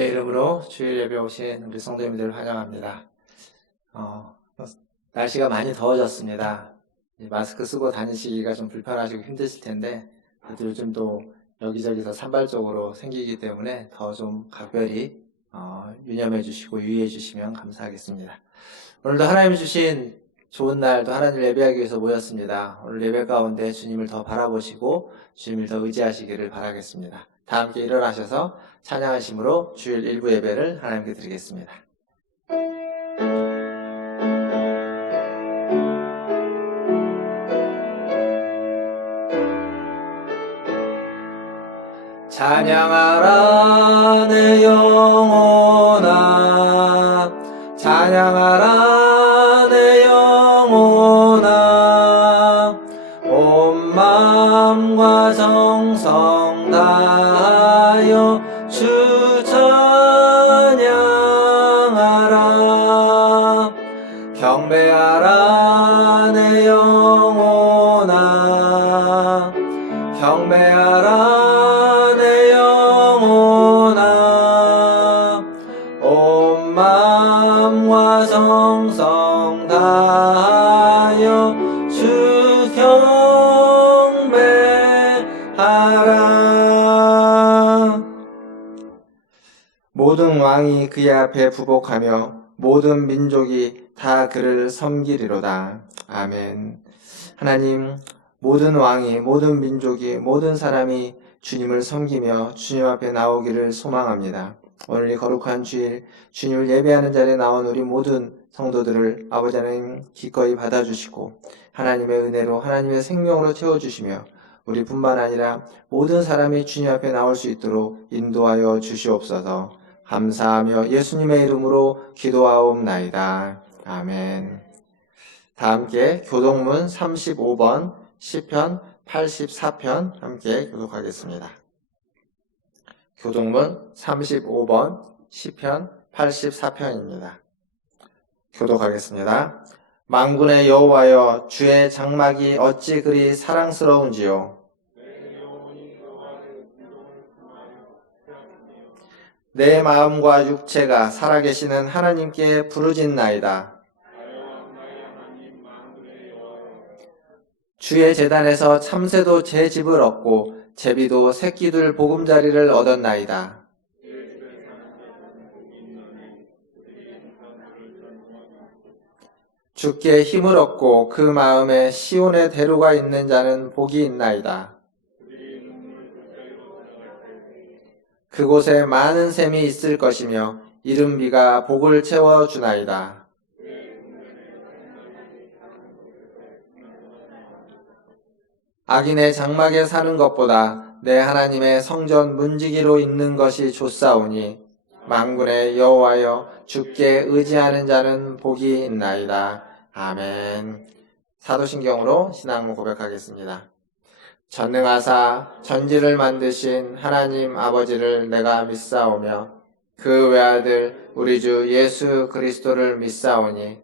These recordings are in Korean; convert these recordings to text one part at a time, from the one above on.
이름으로 주일 예배 오신 우리 성도님들을 환영합니다. 날씨가 많이 더워졌습니다. 마스크 쓰고 다니시기가 좀 불편하시고 힘드실 텐데, 그래도 요즘 또 여기저기서 산발적으로 생기기 때문에 더 좀 각별히 유념해 주시고 유의해 주시면 감사하겠습니다. 오늘도 하나님이 주신 좋은 날, 또 하나님을 예배하기 위해서 모였습니다. 오늘 예배 가운데 주님을 더 바라보시고 주님을 더 의지하시기를 바라겠습니다. 다 함께 일어나셔서 찬양하심으로 주일 일부 예배를 하나님께 드리겠습니다. 찬양하라 내 영혼아, 찬양하라 내 영혼아, 온 마음과 정성 다하여 주 찬양하라. 경배하라 내 영혼아, 경배하라 내 영혼아, 온 마음과 정성 다하여 주 경배하라. 모든 왕이 그의 앞에 부복하며 모든 민족이 다 그를 섬기리로다. 아멘. 하나님, 모든 왕이, 모든 민족이, 모든 사람이 주님을 섬기며 주님 앞에 나오기를 소망합니다. 오늘 이 거룩한 주일 주님을 예배하는 자리에 나온 우리 모든 성도들을 아버지 하나님 기꺼이 받아주시고 하나님의 은혜로 하나님의 생명으로 채워주시며 우리뿐만 아니라 모든 사람이 주님 앞에 나올 수 있도록 인도하여 주시옵소서. 감사하며 예수님의 이름으로 기도하옵나이다. 아멘. 다 함께 교동문 35번 시편 84편 함께 교독하겠습니다. 교동문 35번 시편 84편입니다. 교독하겠습니다. 만군의 여호와여, 주의 장막이 어찌 그리 사랑스러운지요. 내 마음과 육체가 살아계시는 하나님께 부르짖나이다. 주의 제단에서 참새도 제 집을 얻고 제비도 새끼들 보금자리를 얻었나이다. 주께 힘을 얻고 그 마음에 시온의 대로가 있는 자는 복이 있나이다. 그곳에 많은 샘이 있을 것이며 이른 비가 복을 채워주나이다. 악인의 장막에 사는 것보다 내 하나님의 성전 문지기로 있는 것이 좋사오니 만군의 여호와여, 주께 의지하는 자는 복이 있나이다. 아멘. 사도신경으로 신앙을 고백하겠습니다. 전능하사 전지를 만드신 하나님 아버지를 내가 믿사오며 그 외아들 우리 주 예수 그리스도를 믿사오니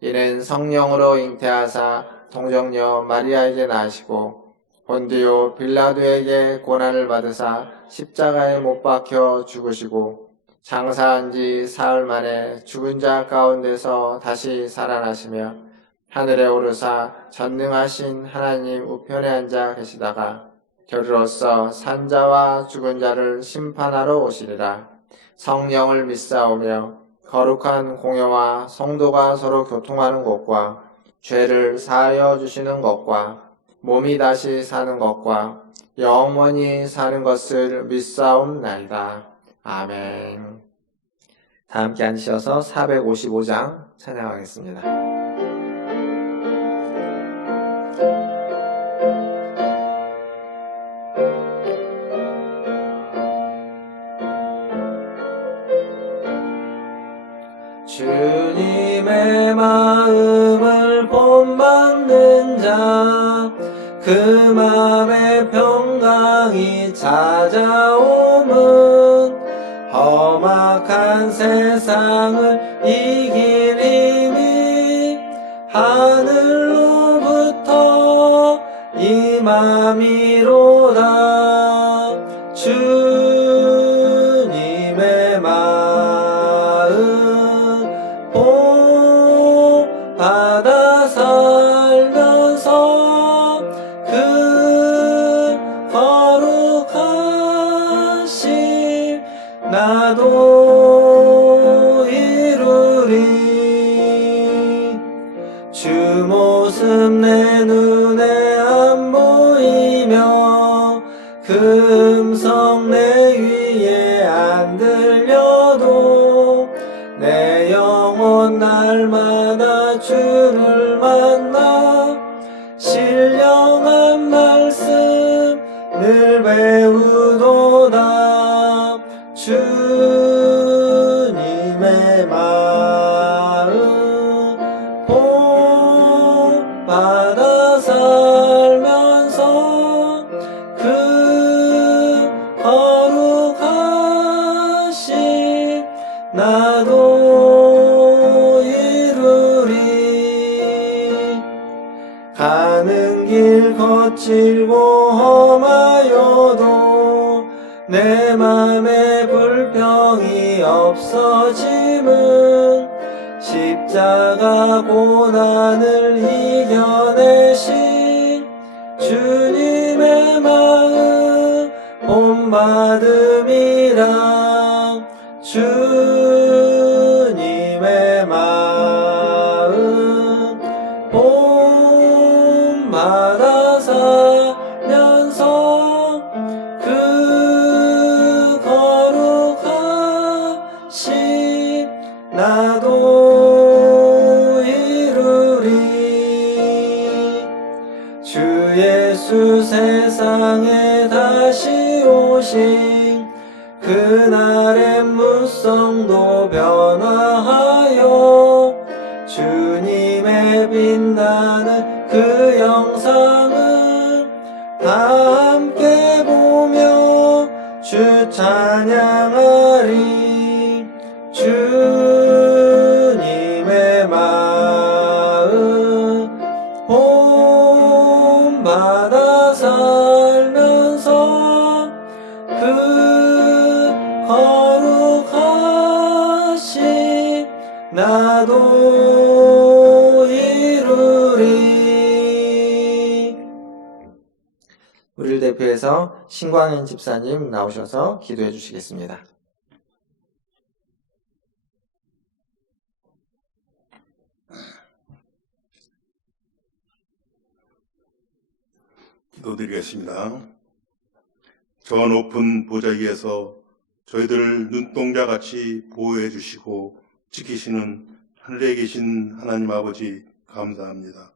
이는 성령으로 잉태하사 동정녀 마리아에게 나시고 본디오 빌라도에게 고난을 받으사 십자가에 못 박혀 죽으시고 장사한 지 사흘 만에 죽은 자 가운데서 다시 살아나시며 하늘에 오르사 전능하신 하나님 우편에 앉아 계시다가 겨루로써 산자와 죽은 자를 심판하러 오시리라. 성령을 믿사오며 거룩한 공회와 성도가 서로 교통하는 것과 죄를 사하여 주시는 것과 몸이 다시 사는 것과 영원히 사는 것을 믿사옵나이다. 아멘. 다 함께 앉으셔서 455장 찬양하겠습니다. 주님의 마음을 본받는 자, 그 맘에 평강이 찾아오면 험악한 세상을 이기리니 하늘로부터 임함이로다. 주님의 마음 나도 이루리. 주 모습 내 눈에 안 보이며 그 음성 내 귀에 안 들려도 내 영혼 날마다 주를 만나 신령한 말씀 늘 배우도다. 주님의 마음 본받아 살면서 그 거룩하심 나도 이루리. 가는 길 거칠고 험하여도 내 맘에 불평이 없어짐은 십자가 고난을 이겨내신 주님의 마음 본받음이라. 주님의 마음 본받아 살면서 그 거룩하심 나도 이루리. 주 예수 세상에 다시 오신 그날의 무성도 변화하여 주님의 빛나는 그 영상을 다 함께 보며 주 찬양하리. 주님의 마음 본받아 살면서 그 거룩하심 나도 이루리. 우리를 대표해서 신광현 집사님 나오셔서 기도해 주시겠습니다. 기도드리겠습니다. 저 높은 보좌 위에서 저희들을 눈동자같이 보호해 주시고 지키시는 하늘에 계신 하나님 아버지 감사합니다.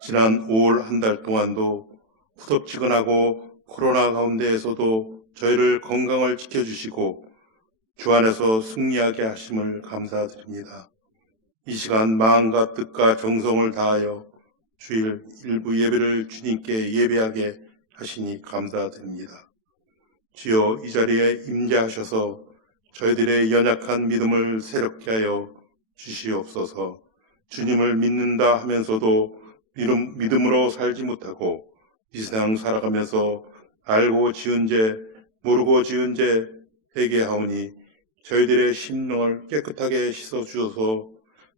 지난 5월 한 달 동안도 후덥지근하고 코로나 가운데에서도 저희를 건강을 지켜주시고 주 안에서 승리하게 하심을 감사드립니다. 이 시간 마음과 뜻과 정성을 다하여 주일 일부 예배를 주님께 예배하게 하시니 감사드립니다. 주여 이 자리에 임재하셔서 저희들의 연약한 믿음을 새롭게 하여 주시옵소서. 주님을 믿는다 하면서도 믿음으로 살지 못하고 이 세상 살아가면서 알고 지은 죄 모르고 지은 죄 회개하오니 저희들의 심령을 깨끗하게 씻어주셔서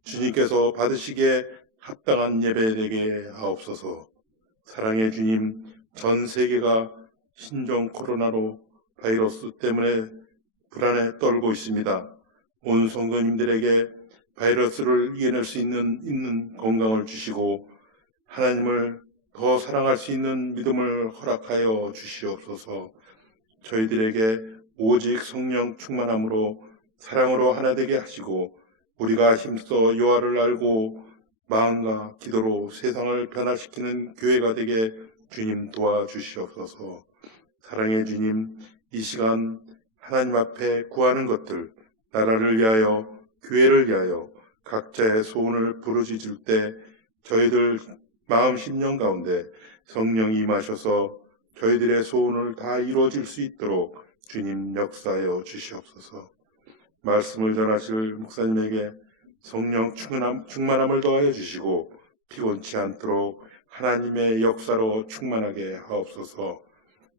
주님께서 받으시기에 합당한 예배 되게 하옵소서. 사랑의 주님, 전 세계가 신종 코로나로 바이러스 때문에 불안에 떨고 있습니다. 온 성도님들에게 바이러스를 이겨낼 수 있는 건강을 주시고 하나님을 더 사랑할 수 있는 믿음을 허락하여 주시옵소서. 저희들에게 오직 성령 충만함으로 사랑으로 하나 되게 하시고 우리가 힘써 여호와를 알고 마음과 기도로 세상을 변화시키는 교회가 되게 주님 도와주시옵소서. 사랑의 주님, 이 시간 하나님 앞에 구하는 것들, 나라를 위하여 교회를 위하여 각자의 소원을 부르짖을 때 저희들 마음 심령 가운데 성령이 임하셔서 저희들의 소원을 다 이루어질 수 있도록 주님 역사하여 주시옵소서. 말씀을 전하실 목사님에게 성령 충만함을 더하여 주시고 피곤치 않도록 하나님의 역사로 충만하게 하옵소서.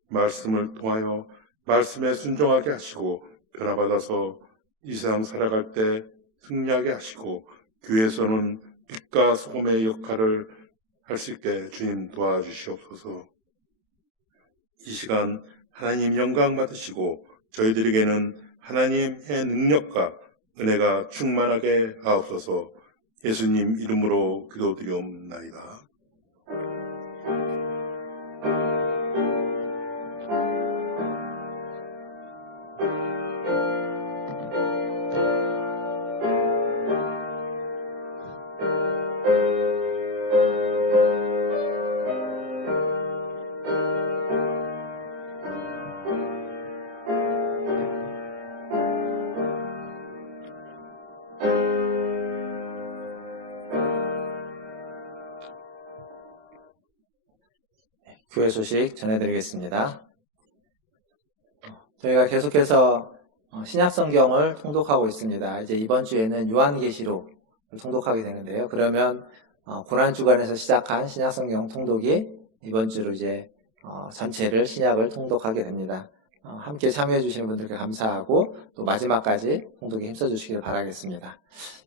말씀을 통하여 말씀에 순종하게 하시고 변화받아서 이 세상 살아갈 때 승리하게 하시고 교회에서는 빛과 소금의 역할을 할 수 있게 주님 도와주시옵소서. 이 시간 하나님 영광 받으시고 저희들에게는 하나님의 능력과 은혜가 충만하게 하옵소서. 예수님 이름으로 기도드리옵나이다. 교회 소식 전해드리겠습니다. 저희가 계속해서 신약성경을 통독하고 있습니다. 이제 이번 주에는 요한계시록을 통독하게 되는데요. 그러면 고난주간에서 시작한 신약성경 통독이 이번 주로 이제 전체를 신약을 통독하게 됩니다. 함께 참여해 주시는 분들께 감사하고 또 마지막까지 통독에 힘써 주시길 바라겠습니다.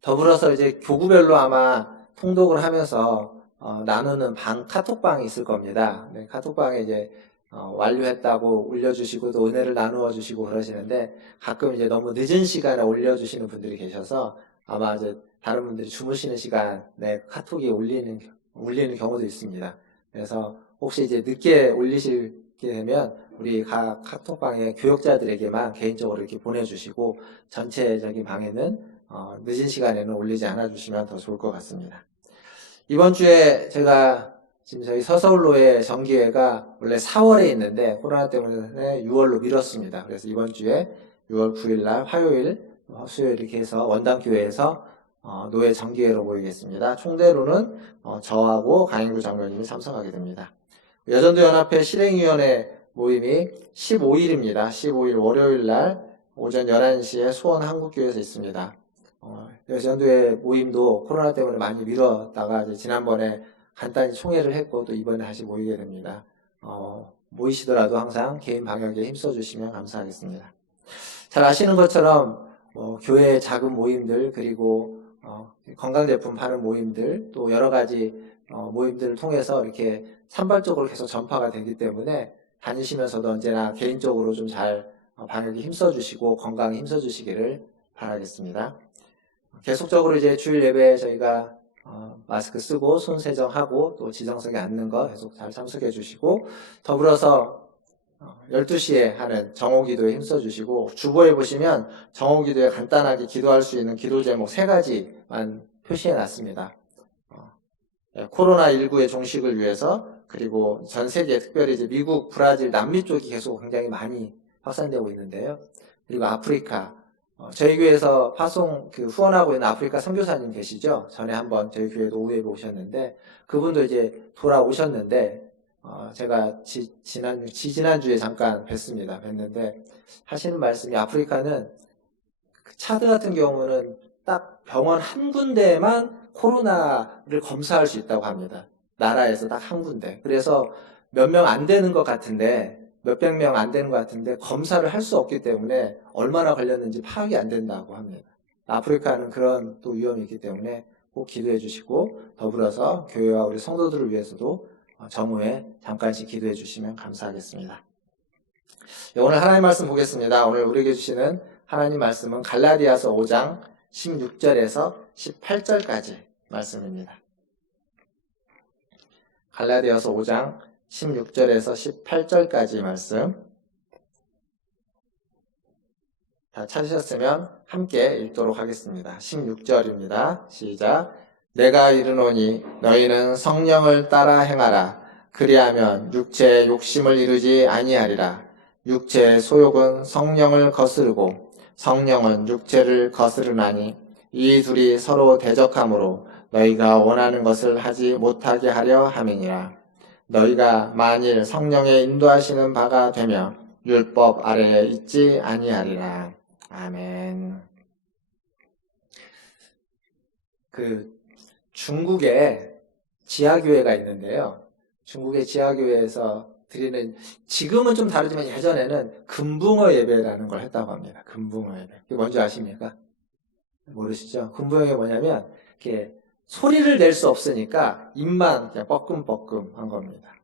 더불어서 이제 교구별로 아마 통독을 하면서 나누는 카톡방이 있을 겁니다. 네, 카톡방에 이제 완료했다고 올려주시고 또 은혜를 나누어 주시고 그러시는데 가끔 이제 너무 늦은 시간에 올려주시는 분들이 계셔서 아마 이제 다른 분들이 주무시는 시간에 카톡이 울리는 경우도 있습니다. 그래서 혹시 이제 늦게 올리시게 되면 우리 각 카톡방의 교역자들에게만 개인적으로 이렇게 보내주시고 전체적인 방에는 늦은 시간에는 올리지 않아 주시면 더 좋을 것 같습니다. 이번 주에 제가 지금 저희 서서울로의 정기회가 원래 4월에 있는데 코로나 때문에 6월로 미뤘습니다. 그래서 이번 주에 6월 9일 날 화요일, 수요일 이렇게 해서 원당교회에서 노회 정기회로 모이겠습니다. 총대로는 저하고 강인구 장로님이 참석하게 됩니다. 여전도 연합회 실행위원회 모임이 15일입니다. 15일 월요일 날 오전 11시에 수원 한국교회에서 있습니다. 여전도회 모임도 코로나 때문에 많이 미뤘다가 이제 지난번에 간단히 총회를 했고 또 이번에 다시 모이게 됩니다. 모이시더라도 항상 개인 방역에 힘써주시면 감사하겠습니다. 잘 아시는 것처럼 교회 작은 모임들 그리고 건강제품 파는 모임들 또 여러 가지 모임들을 통해서 이렇게 산발적으로 계속 전파가 되기 때문에 다니시면서도 언제나 개인적으로 좀 잘 방역에 힘써주시고 건강에 힘써주시기를 바라겠습니다. 계속적으로 이제 주일 예배에 저희가 마스크 쓰고 손 세정하고 또 지정석에 앉는 거 계속 잘 참석해 주시고 더불어서 12시에 하는 정오기도에 힘써 주시고 주보에 보시면 정오기도에 간단하게 기도할 수 있는 기도 제목 3가지만 표시해 놨습니다. 코로나19의 종식을 위해서 그리고 전 세계 특별히 이제 미국, 브라질, 남미 쪽이 계속 굉장히 많이 확산되고 있는데요. 그리고 아프리카 저희 교회에서 후원하고 있는 아프리카 선교사님 계시죠? 전에 한번 저희 교회도 오후에 오셨는데, 그분도 이제 돌아오셨는데, 제가 지난주에 잠깐 뵀는데, 하시는 말씀이 아프리카는 차드 같은 경우는 딱 병원 한 군데만 코로나를 검사할 수 있다고 합니다. 나라에서 딱 한 군데. 그래서 몇 명 안 되는 것 같은데, 몇백 명 안 되는 것 같은데 검사를 할 수 없기 때문에 얼마나 걸렸는지 파악이 안 된다고 합니다. 아프리카는 그런 또 위험이 있기 때문에 꼭 기도해 주시고 더불어서 교회와 우리 성도들을 위해서도 정오에 잠깐씩 기도해 주시면 감사하겠습니다. 오늘 하나님 말씀 보겠습니다. 오늘 우리에게 주시는 하나님 말씀은 갈라디아서 5장 16절에서 18절까지 말씀입니다. 갈라디아서 5장 16절에서 18절까지 말씀 다 찾으셨으면 함께 읽도록 하겠습니다. 16절입니다. 시작. 내가 이르노니 너희는 성령을 따라 행하라. 그리하면 육체의 욕심을 이루지 아니하리라. 육체의 소욕은 성령을 거스르고 성령은 육체를 거스르나니 이 둘이 서로 대적하므로 너희가 원하는 것을 하지 못하게 하려 함이니라. 너희가 만일 성령의 인도하시는 바가 되며 율법 아래에 있지 아니하리라. 아멘. 중국에 지하교회가 있는데요. 중국의 지하교회에서 드리는, 지금은 좀 다르지만 예전에는 금붕어 예배라는 걸 했다고 합니다. 금붕어 예배. 그게 뭔지 아십니까? 모르시죠? 금붕어 예배가 뭐냐면 이렇게 소리를 낼 수 없으니까 입만 그냥 뻐끔뻐끔 한 겁니다.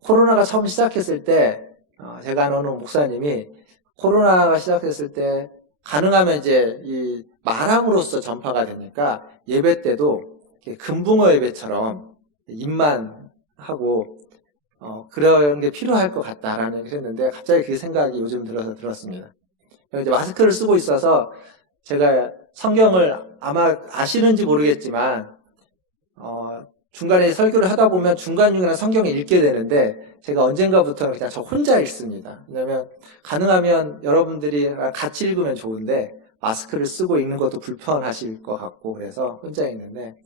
코로나가 처음 시작했을 때 제가 아는 목사님이 코로나가 시작됐을 때 가능하면 이제 이 말함으로써 전파가 되니까 예배 때도 이렇게 금붕어 예배처럼 입만 하고 그런 게 필요할 것 같다라는 얘기를 했는데 갑자기 그 생각이 요즘 들어서 들었습니다. 이제 마스크를 쓰고 있어서 제가 성경을 아마 아시는지 모르겠지만 중간에 설교를 하다 보면 중간중간에 성경을 읽게 되는데 제가 언젠가부터는 그냥 저 혼자 읽습니다. 왜냐하면 가능하면 여러분들이 같이 읽으면 좋은데 마스크를 쓰고 읽는 것도 불편하실 것 같고 그래서 혼자 읽는데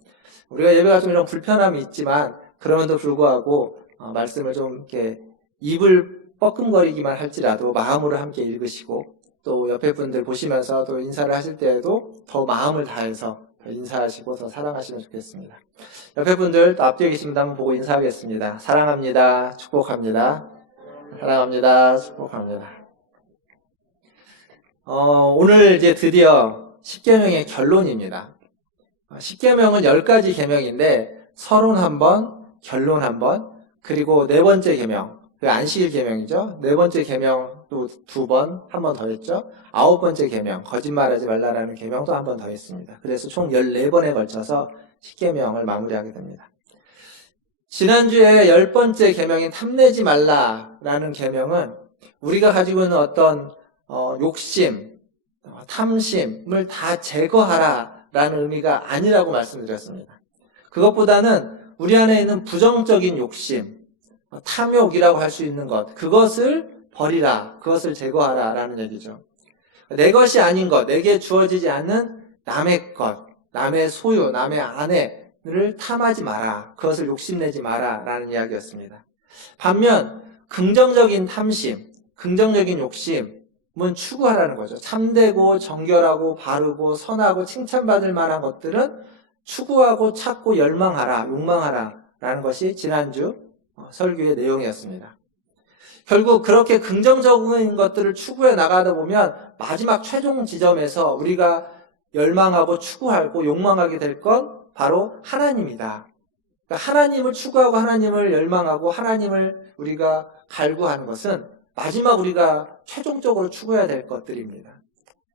우리가 예배가 좀 이런 불편함이 있지만 그럼에도 불구하고 말씀을 좀 이렇게 입을 뻐끔거리기만 할지라도 마음으로 함께 읽으시고 또 옆에 분들 보시면서 또 인사를 하실 때에도 더 마음을 다해서 더 인사하시고 더 사랑하시면 좋겠습니다. 옆에 분들 또 앞뒤에 계신 분 한번 보고 인사하겠습니다. 사랑합니다. 축복합니다. 사랑합니다. 축복합니다. 오늘 이제 드디어 10계명의 결론입니다. 10계명은 10가지 계명인데 서론 한번, 결론 한번, 그리고 네 번째 계명, 그 안식일 계명이죠. 네 번째 계명 또 2번, 한 번 더 했죠. 9번째 계명, 거짓말하지 말라라는 계명도 한 번 더 했습니다. 그래서 총 14번에 걸쳐서 10계명을 마무리하게 됩니다. 지난주에 10번째 계명인 탐내지 말라라는 계명은 우리가 가지고 있는 어떤 욕심, 탐심을 다 제거하라라는 의미가 아니라고 말씀드렸습니다. 그것보다는 우리 안에 있는 부정적인 욕심, 탐욕이라고 할 수 있는 것, 그것을 버리라, 그것을 제거하라라는 얘기죠. 내 것이 아닌 것, 내게 주어지지 않는 남의 것, 남의 소유, 남의 아내를 탐하지 마라, 그것을 욕심내지 마라 라는 이야기였습니다. 반면 긍정적인 탐심, 긍정적인 욕심은 추구하라는 거죠. 참되고 정결하고 바르고 선하고 칭찬받을 만한 것들은 추구하고 찾고 열망하라, 욕망하라 라는 것이 지난주 설교의 내용이었습니다. 결국 그렇게 긍정적인 것들을 추구해 나가다 보면 마지막 최종 지점에서 우리가 열망하고 추구하고 욕망하게 될 건 바로 하나님이다. 그러니까 하나님을 추구하고 하나님을 열망하고 하나님을 우리가 갈구하는 것은 마지막 우리가 최종적으로 추구해야 될 것들입니다.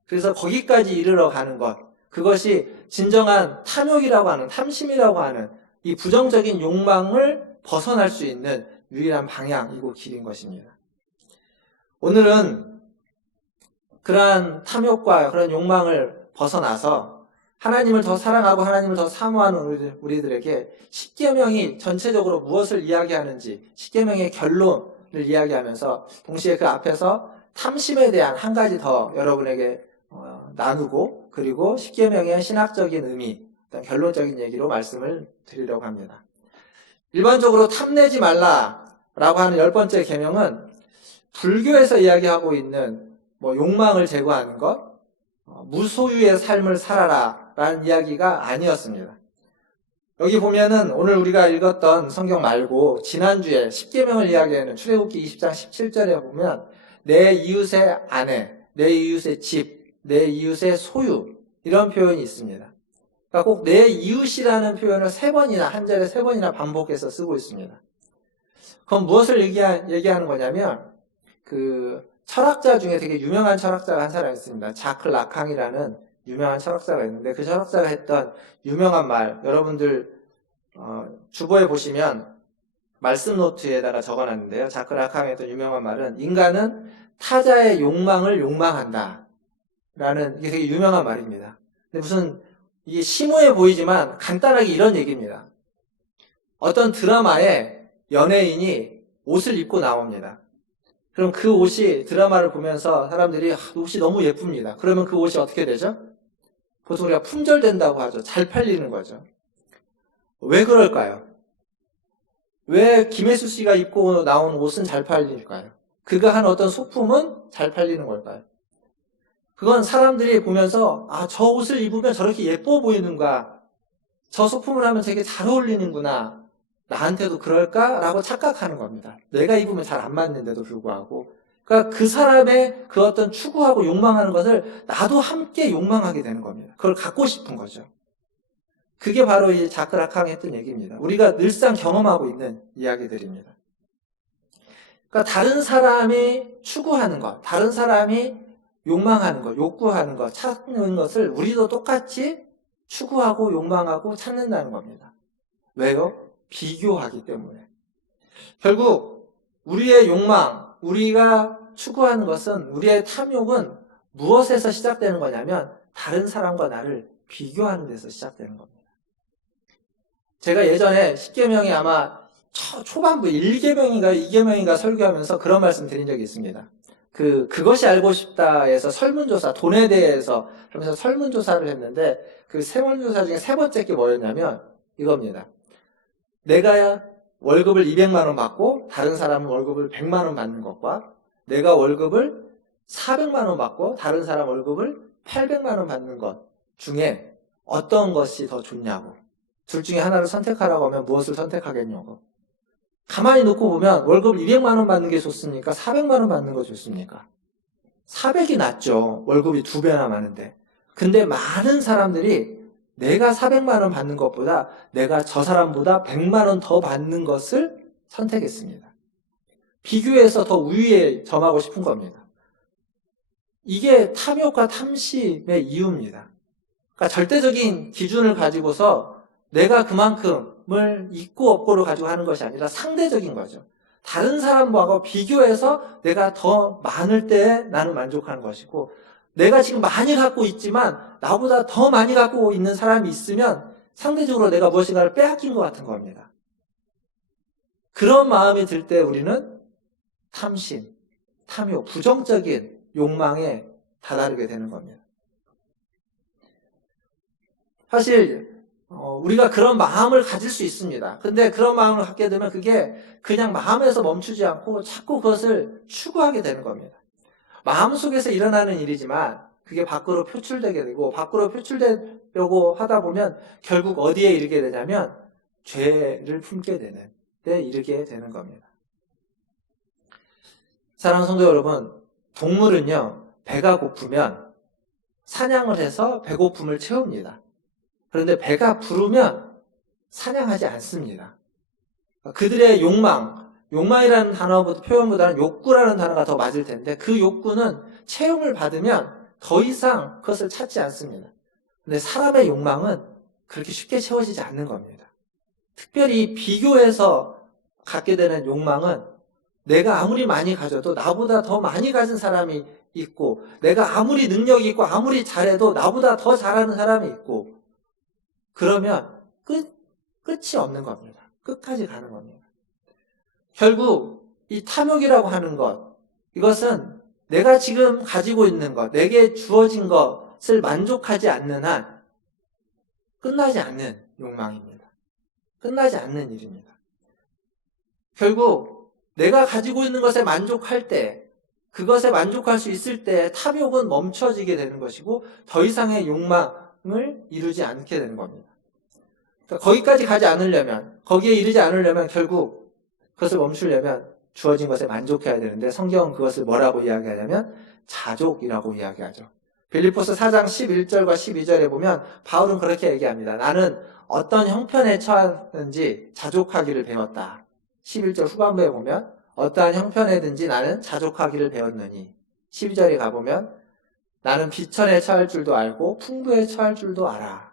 그래서 거기까지 이르러 가는 것, 그것이 진정한 탐욕이라고 하는, 탐심이라고 하는 이 부정적인 욕망을 벗어날 수 있는 유일한 방향이고 길인 것입니다. 오늘은 그러한 탐욕과 그런 욕망을 벗어나서 하나님을 더 사랑하고 하나님을 더 사모하는 우리들에게 10계명이 전체적으로 무엇을 이야기하는지 10계명의 결론을 이야기하면서 동시에 그 앞에서 탐심에 대한 한 가지 더 여러분에게 나누고 그리고 10계명의 신학적인 의미, 결론적인 얘기로 말씀을 드리려고 합니다. 일반적으로 탐내지 말라라고 하는 10번째 계명은 불교에서 이야기하고 있는 욕망을 제거하는 것, 무소유의 삶을 살아라라는 이야기가 아니었습니다. 여기 보면은 오늘 우리가 읽었던 성경 말고 지난주에 10계명을 이야기하는 출애굽기 20장 17절에 보면 내 이웃의 아내, 내 이웃의 집, 내 이웃의 소유 이런 표현이 있습니다. 그러니까 꼭 내 이웃이라는 표현을 3번이나 한 절에 3번이나 반복해서 쓰고 있습니다. 그럼 무엇을 얘기하는 거냐면 그 철학자 중에 되게 유명한 철학자가 한 사람 있습니다. 자크 라캉이라는 유명한 철학자가 있는데 그 철학자가 했던 유명한 말, 여러분들 주보에 보시면 말씀 노트에다가 적어놨는데요. 자크 라캉이 했던 유명한 말은 인간은 타자의 욕망을 욕망한다 라는 이게 되게 유명한 말입니다. 근데 무슨 이게 심오해 보이지만 간단하게 이런 얘기입니다. 어떤 드라마에 연예인이 옷을 입고 나옵니다. 그럼 그 옷이 드라마를 보면서 사람들이 옷이 너무 예쁩니다. 그러면 그 옷이 어떻게 되죠? 보통 우리가 품절된다고 하죠. 잘 팔리는 거죠. 왜 그럴까요? 왜 김혜수 씨가 입고 나온 옷은 잘 팔릴까요? 그가 한 어떤 소품은 잘 팔리는 걸까요? 그건 사람들이 보면서 저 옷을 입으면 저렇게 예뻐 보이는가, 저 소품을 하면 되게 잘 어울리는구나, 나한테도 그럴까라고 착각하는 겁니다. 내가 입으면 잘 안 맞는데도 불구하고. 그러니까 그 사람의 그 어떤 추구하고 욕망하는 것을 나도 함께 욕망하게 되는 겁니다. 그걸 갖고 싶은 거죠. 그게 바로 이 자크 라캉이 했던 얘기입니다. 우리가 늘상 경험하고 있는 이야기들입니다. 그러니까 다른 사람이 추구하는 것, 다른 사람이 욕망하는 것, 욕구하는 것, 찾는 것을 우리도 똑같이 추구하고 욕망하고 찾는다는 겁니다. 왜요? 비교하기 때문에. 결국 우리의 욕망, 우리가 추구하는 것은, 우리의 탐욕은 무엇에서 시작되는 거냐면 다른 사람과 나를 비교하는 데서 시작되는 겁니다. 제가 예전에 10계명이 아마 초반부 1계명인가 2계명인가 설교하면서 그런 말씀 드린 적이 있습니다. 그것이 알고 싶다에서 설문조사, 돈에 대해서 그러면서 설문조사를 했는데 그 설문조사 중에 세 번째 게 뭐였냐면 이겁니다. 내가 월급을 200만 원 받고 다른 사람은 월급을 100만 원 받는 것과 내가 월급을 400만 원 받고 다른 사람 월급을 800만 원 받는 것 중에 어떤 것이 더 좋냐고. 둘 중에 하나를 선택하라고 하면 무엇을 선택하겠냐고. 가만히 놓고 보면 월급 200만 원 받는 게 좋습니까? 400만 원 받는 거 좋습니까? 400이 낫죠. 월급이 2배나 많은데. 근데 많은 사람들이 내가 400만 원 받는 것보다 내가 저 사람보다 100만 원 더 받는 것을 선택했습니다. 비교해서 더 우위에 점하고 싶은 겁니다. 이게 탐욕과 탐심의 이유입니다. 그러니까 절대적인 기준을 가지고서 내가 그만큼을 있고 없고를 가지고 하는 것이 아니라 상대적인 거죠. 다른 사람과 비교해서 내가 더 많을 때 나는 만족하는 것이고 내가 지금 많이 갖고 있지만 나보다 더 많이 갖고 있는 사람이 있으면 상대적으로 내가 무엇인가를 빼앗긴 것 같은 겁니다. 그런 마음이 들 때 우리는 탐심, 탐욕, 부정적인 욕망에 다다르게 되는 겁니다. 사실 우리가 그런 마음을 가질 수 있습니다. 근데 그런 마음을 갖게 되면 그게 그냥 마음에서 멈추지 않고 자꾸 그것을 추구하게 되는 겁니다. 마음속에서 일어나는 일이지만 그게 밖으로 표출되게 되고 밖으로 표출되려고 하다 보면 결국 어디에 이르게 되냐면 죄를 품게 되는 데 이르게 되는 겁니다. 사랑하는 성도 여러분, 동물은요 배가 고프면 사냥을 해서 배고픔을 채웁니다. 그런데 배가 부르면 사냥하지 않습니다. 그들의 욕망이라는 단어보다 표현보다는 욕구라는 단어가 더 맞을 텐데 그 욕구는 채용을 받으면 더 이상 그것을 찾지 않습니다. 근데 사람의 욕망은 그렇게 쉽게 채워지지 않는 겁니다. 특별히 비교해서 갖게 되는 욕망은 내가 아무리 많이 가져도 나보다 더 많이 가진 사람이 있고 내가 아무리 능력이 있고 아무리 잘해도 나보다 더 잘하는 사람이 있고 그러면 끝이 없는 겁니다. 끝까지 가는 겁니다. 결국 이 탐욕이라고 하는 것, 이것은 내가 지금 가지고 있는 것, 내게 주어진 것을 만족하지 않는 한 끝나지 않는 욕망입니다. 끝나지 않는 일입니다. 결국 내가 가지고 있는 것에 만족할 때, 그것에 만족할 수 있을 때 탐욕은 멈춰지게 되는 것이고 더 이상의 욕망을 이루지 않게 되는 겁니다. 그러니까 거기까지 가지 않으려면, 거기에 이르지 않으려면 결국 그것을 멈추려면 주어진 것에 만족해야 되는데 성경은 그것을 뭐라고 이야기하냐면 자족이라고 이야기하죠. 빌립보서 4장 11절과 12절에 보면 바울은 그렇게 얘기합니다. 나는 어떤 형편에 처하는지 자족하기를 배웠다. 11절 후반부에 보면 어떠한 형편에든지 나는 자족하기를 배웠느니 12절에 가보면 나는 비천에 처할 줄도 알고 풍부에 처할 줄도 알아.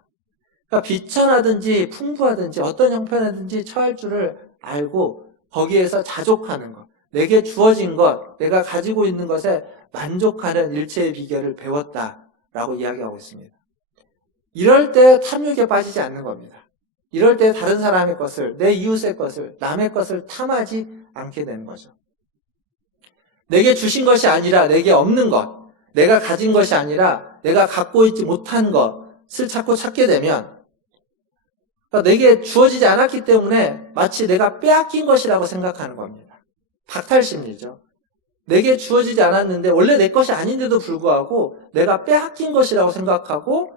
그러니까 비천하든지 풍부하든지 어떤 형편에든지 처할 줄을 알고 거기에서 자족하는 것, 내게 주어진 것, 내가 가지고 있는 것에 만족하는 일체의 비결을 배웠다라고 이야기하고 있습니다. 이럴 때 탐욕에 빠지지 않는 겁니다. 이럴 때 다른 사람의 것을, 내 이웃의 것을, 남의 것을 탐하지 않게 되는 거죠. 내게 주신 것이 아니라 내게 없는 것, 내가 가진 것이 아니라 내가 갖고 있지 못한 것을 자꾸 찾게 되면 그러니까 내게 주어지지 않았기 때문에 마치 내가 빼앗긴 것이라고 생각하는 겁니다. 박탈심리죠. 내게 주어지지 않았는데 원래 내 것이 아닌데도 불구하고 내가 빼앗긴 것이라고 생각하고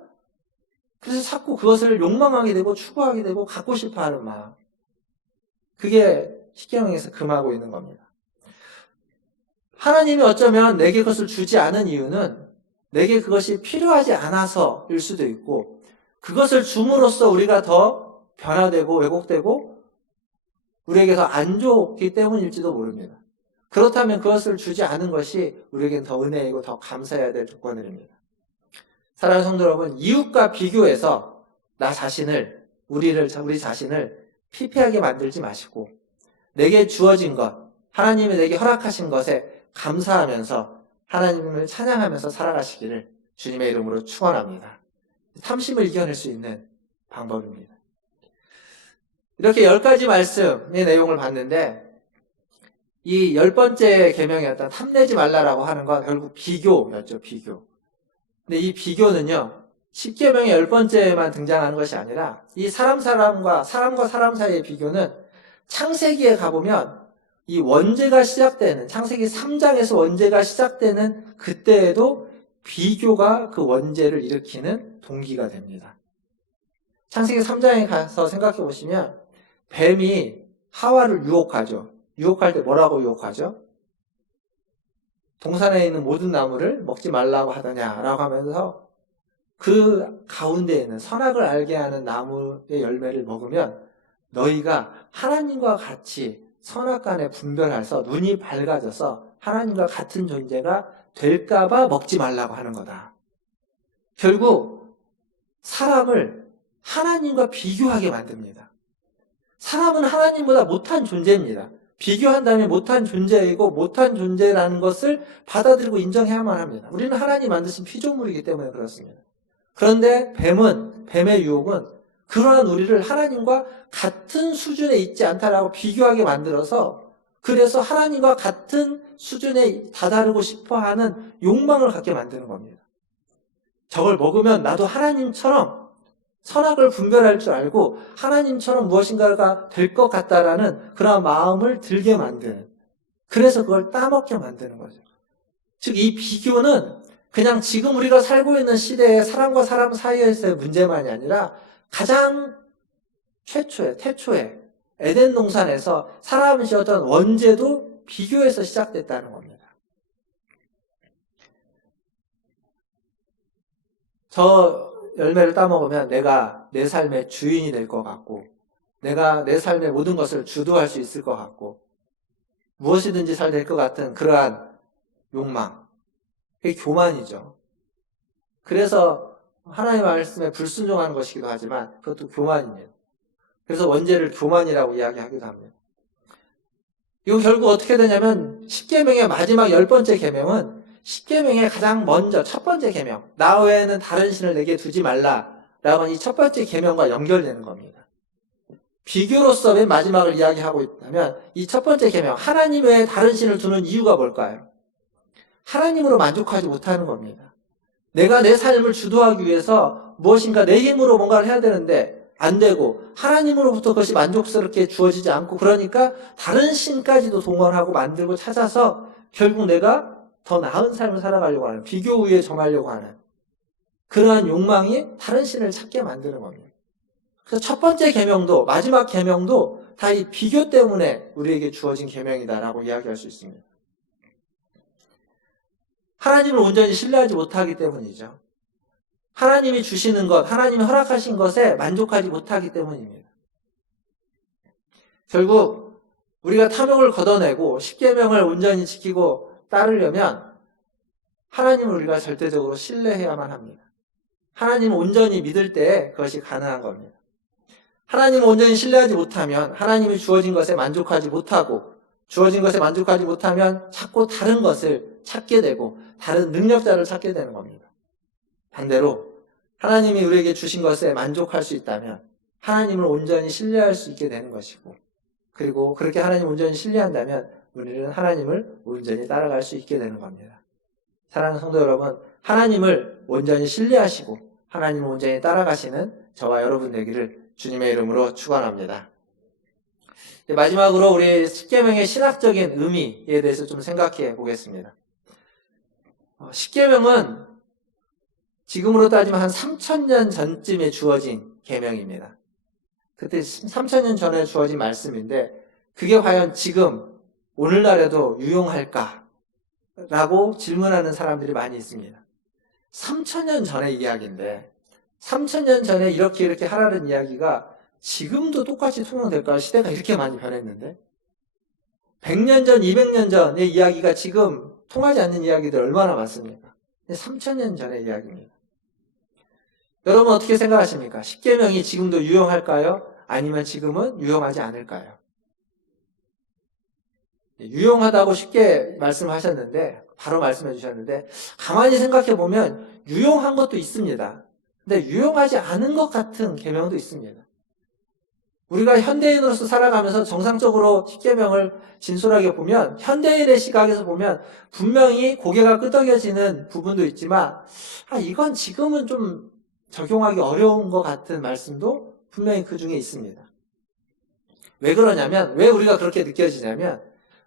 그래서 자꾸 그것을 욕망하게 되고 추구하게 되고 갖고 싶어하는 마음. 그게 십계명에서 금하고 있는 겁니다. 하나님이 어쩌면 내게 그것을 주지 않은 이유는 내게 그것이 필요하지 않아서일 수도 있고 그것을 줌으로써 우리가 더 변화되고 왜곡되고 우리에게 더 안 좋기 때문일지도 모릅니다. 그렇다면 그것을 주지 않은 것이 우리에겐 더 은혜이고 더 감사해야 될 조건들입니다. 사랑하는 성도 여러분, 이웃과 비교해서 우리 자신을 피폐하게 만들지 마시고, 내게 주어진 것, 하나님이 내게 허락하신 것에 감사하면서 하나님을 찬양하면서 살아가시기를 주님의 이름으로 축원합니다. 탐심을 이겨낼 수 있는 방법입니다. 이렇게 10가지 말씀의 내용을 봤는데, 이 10번째 계명이었던 탐내지 말라라고 하는 건 결국 비교였죠, 비교. 근데 이 비교는요, 10계명의 10번째만 등장하는 것이 아니라 이 사람과 사람 사이의 비교는 창세기에 가보면 이 원죄가 시작되는, 창세기 3장에서 원죄가 시작되는 그때에도 비교가 그 원죄를 일으키는 동기가 됩니다. 창세기 3장에 가서 생각해 보시면 뱀이 하와를 유혹하죠. 유혹할 때 뭐라고 유혹하죠? 동산에 있는 모든 나무를 먹지 말라고 하더냐라고 하면서 그 가운데 있는 선악을 알게 하는 나무의 열매를 먹으면 너희가 하나님과 같이 선악간에 분별해서 눈이 밝아져서 하나님과 같은 존재가 될까봐 먹지 말라고 하는 거다. 결국 사람을 하나님과 비교하게 만듭니다. 사람은 하나님보다 못한 존재입니다. 비교한다면 못한 존재이고 못한 존재라는 것을 받아들이고 인정해야만 합니다. 우리는 하나님 만드신 피조물이기 때문에 그렇습니다. 그런데 뱀의 유혹은 그러한 우리를 하나님과 같은 수준에 있지 않다라고 비교하게 만들어서, 그래서 하나님과 같은 수준에 다다르고 싶어하는 욕망을 갖게 만드는 겁니다. 저걸 먹으면 나도 하나님처럼 선악을 분별할 줄 알고 하나님처럼 무엇인가가 될 것 같다라는 그런 마음을 들게 만드는, 그래서 그걸 따먹게 만드는 거죠. 즉 이 비교는 그냥 지금 우리가 살고 있는 시대의 사람과 사람 사이에서의 문제만이 아니라 가장 태초에 에덴 동산에서 사람이 지었던 원죄도 비교에서 시작됐다는 겁니다. 저 열매를 따먹으면 내가 내 삶의 주인이 될 것 같고, 내가 내 삶의 모든 것을 주도할 수 있을 것 같고, 무엇이든지 잘 될 것 같은 그러한 욕망, 그게 교만이죠. 그래서 하나님의 말씀에 불순종하는 것이기도 하지만 그것도 교만입니다. 그래서 원죄를 교만이라고 이야기하기도 합니다. 이거 결국 어떻게 되냐면 10계명의 마지막 10번째 계명은 10계명의 가장 먼저 첫 번째 계명, 나 외에는 다른 신을 내게 두지 말라라고 하는 이 첫 번째 계명과 연결되는 겁니다. 비교로서 맨 마지막을 이야기하고 있다면 이 첫 번째 계명, 하나님 외에 다른 신을 두는 이유가 뭘까요? 하나님으로 만족하지 못하는 겁니다. 내가 내 삶을 주도하기 위해서 무엇인가 내 힘으로 뭔가를 해야 되는데 안 되고 하나님으로부터 그것이 만족스럽게 주어지지 않고, 그러니까 다른 신까지도 동원하고 만들고 찾아서 결국 내가 더 나은 삶을 살아가려고 하는, 비교 위에 정하려고 하는 그러한 욕망이 다른 신을 찾게 만드는 겁니다. 그래서 첫 번째 계명도 마지막 계명도 다 이 비교 때문에 우리에게 주어진 계명이다라고 이야기할 수 있습니다. 하나님을 온전히 신뢰하지 못하기 때문이죠. 하나님이 주시는 것, 하나님이 허락하신 것에 만족하지 못하기 때문입니다. 결국 우리가 탐욕을 걷어내고 10계명을 온전히 지키고 따르려면 하나님을 우리가 절대적으로 신뢰해야만 합니다. 하나님을 온전히 믿을 때에 그것이 가능한 겁니다. 하나님을 온전히 신뢰하지 못하면 하나님이 주어진 것에 만족하지 못하고, 주어진 것에 만족하지 못하면 자꾸 다른 것을 찾게 되고 다른 능력자를 찾게 되는 겁니다. 반대로 하나님이 우리에게 주신 것에 만족할 수 있다면 하나님을 온전히 신뢰할 수 있게 되는 것이고, 그리고 그렇게 하나님을 온전히 신뢰한다면 우리는 하나님을 온전히 따라갈 수 있게 되는 겁니다. 사랑하는 성도 여러분, 하나님을 온전히 신뢰하시고 하나님을 온전히 따라가시는 저와 여러분 되기를 주님의 이름으로 축원합니다. 마지막으로 우리 10계명의 신학적인 의미에 대해서 좀 생각해 보겠습니다. 10계명은 지금으로 따지면 한 3000년 전쯤에 주어진 계명입니다. 그때 3000년 전에 주어진 말씀인데 그게 과연 지금 오늘날에도 유용할까? 라고 질문하는 사람들이 많이 있습니다. 3000년 전의 이야기인데 3000년 전에 이렇게 하라는 이야기가 지금도 똑같이 통용될까요? 시대가 이렇게 많이 변했는데. 100년 전, 200년 전의 이야기가 지금 통하지 않는 이야기들 얼마나 많습니까? 3000년 전의 이야기입니다. 여러분 어떻게 생각하십니까? 십계명이 지금도 유용할까요? 아니면 지금은 유용하지 않을까요? 유용하다고 쉽게 말씀하셨는데, 바로 말씀해 주셨는데, 가만히 생각해 보면 유용한 것도 있습니다. 근데 유용하지 않은 것 같은 계명도 있습니다. 우리가 현대인으로서 살아가면서 정상적으로 십계명을 진솔하게 보면, 현대인의 시각에서 보면 분명히 고개가 끄덕여지는 부분도 있지만, 이건 지금은 좀 적용하기 어려운 것 같은 말씀도 분명히 그 중에 있습니다. 왜 그러냐면, 왜 우리가 그렇게 느껴지냐면,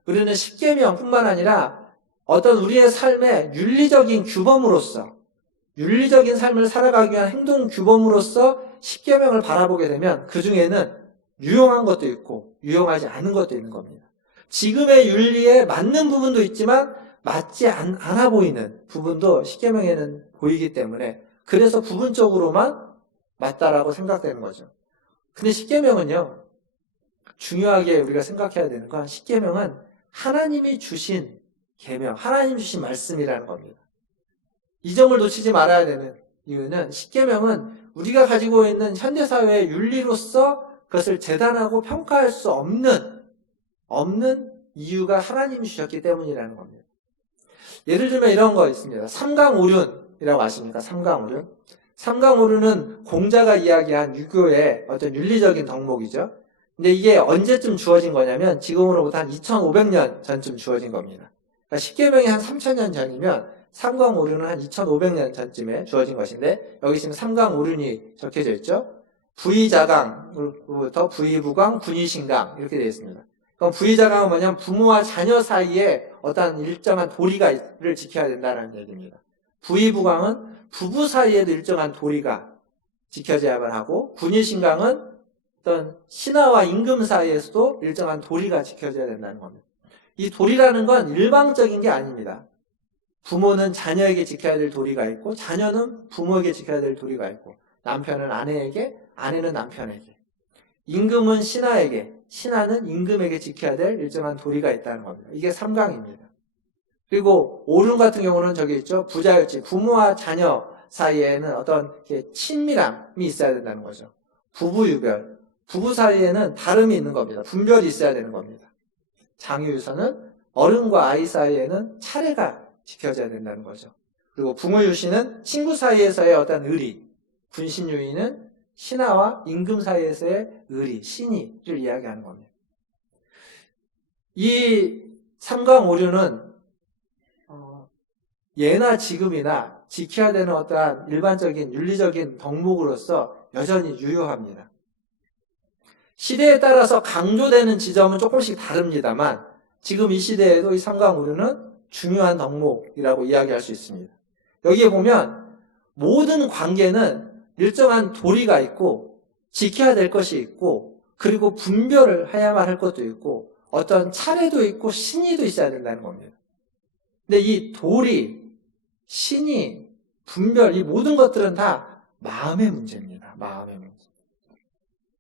우리는 십계명뿐만 아니라 어떤 우리의 삶의 윤리적인 규범으로서, 윤리적인 삶을 살아가기 위한 행동 규범으로서 십계명을 바라보게 되면 그 중에는 유용한 것도 있고 유용하지 않은 것도 있는 겁니다. 지금의 윤리에 맞는 부분도 있지만 맞지 않아 보이는 부분도 십계명에는 보이기 때문에, 그래서 부분적으로만 맞다라고 생각되는 거죠. 근데 십계명은요, 중요하게 우리가 생각해야 되는 건, 십계명은 하나님이 주신 계명, 하나님 주신 말씀이라는 겁니다. 이 점을 놓치지 말아야 되는 이유는, 십계명은 우리가 가지고 있는 현대사회의 윤리로서 그것을 재단하고 평가할 수 없는 이유가 하나님이 주셨기 때문이라는 겁니다. 예를 들면 이런 거 있습니다. 삼강오륜이라고 아십니까? 삼강오륜. 삼강오륜은 공자가 이야기한 유교의 어떤 윤리적인 덕목이죠. 근데 이게 언제쯤 주어진 거냐면 지금으로부터 한 2500년 전쯤 주어진 겁니다. 그러니까 십계명이 한 3000년 전이면 삼강오륜은 한 2500년 전쯤에 주어진 것인데, 여기 지금 삼강오륜이 적혀져 있죠. 부의자강부터 부의부강, 군의신강 이렇게 되어 있습니다. 그럼 부의자강은 뭐냐면 부모와 자녀 사이에 어떤 일정한 도리를 지켜야 된다는 얘기입니다. 부의부강은 부부 사이에도 일정한 도리가 지켜져야만 하고, 군의신강은 어떤 신하와 임금 사이에서도 일정한 도리가 지켜져야 된다는 겁니다. 이 도리라는 건 일방적인 게 아닙니다. 부모는 자녀에게 지켜야 될 도리가 있고, 자녀는 부모에게 지켜야 될 도리가 있고, 남편은 아내에게, 아내는 남편에게, 임금은 신하에게, 신하는 임금에게 지켜야 될 일정한 도리가 있다는 겁니다. 이게 삼강입니다. 그리고 오륜 같은 경우는 저기 있죠. 부자율치, 부모와 자녀 사이에는 어떤 친밀함이 있어야 된다는 거죠. 부부유별, 부부 사이에는 다름이 있는 겁니다. 분별이 있어야 되는 겁니다. 장유유서는 어른과 아이 사이에는 차례가 지켜져야 된다는 거죠. 그리고 붕어유시는 친구 사이에서의 어떤 의리, 군신유의는 신하와 임금 사이에서의 의리, 신의를 이야기하는 겁니다. 이 삼강오륜은 예나 지금이나 지켜야 되는 어떠한 일반적인 윤리적인 덕목으로서 여전히 유효합니다. 시대에 따라서 강조되는 지점은 조금씩 다릅니다만, 지금 이 시대에도 이 삼강오륜은 중요한 덕목이라고 이야기할 수 있습니다. 여기에 보면 모든 관계는 일정한 도리가 있고 지켜야 될 것이 있고, 그리고 분별을 해야만 할 것도 있고, 어떤 차례도 있고 신의도 있어야 된다는 겁니다. 근데 이 도리, 신의, 분별, 이 모든 것들은 다 마음의 문제입니다. 마음의 문제.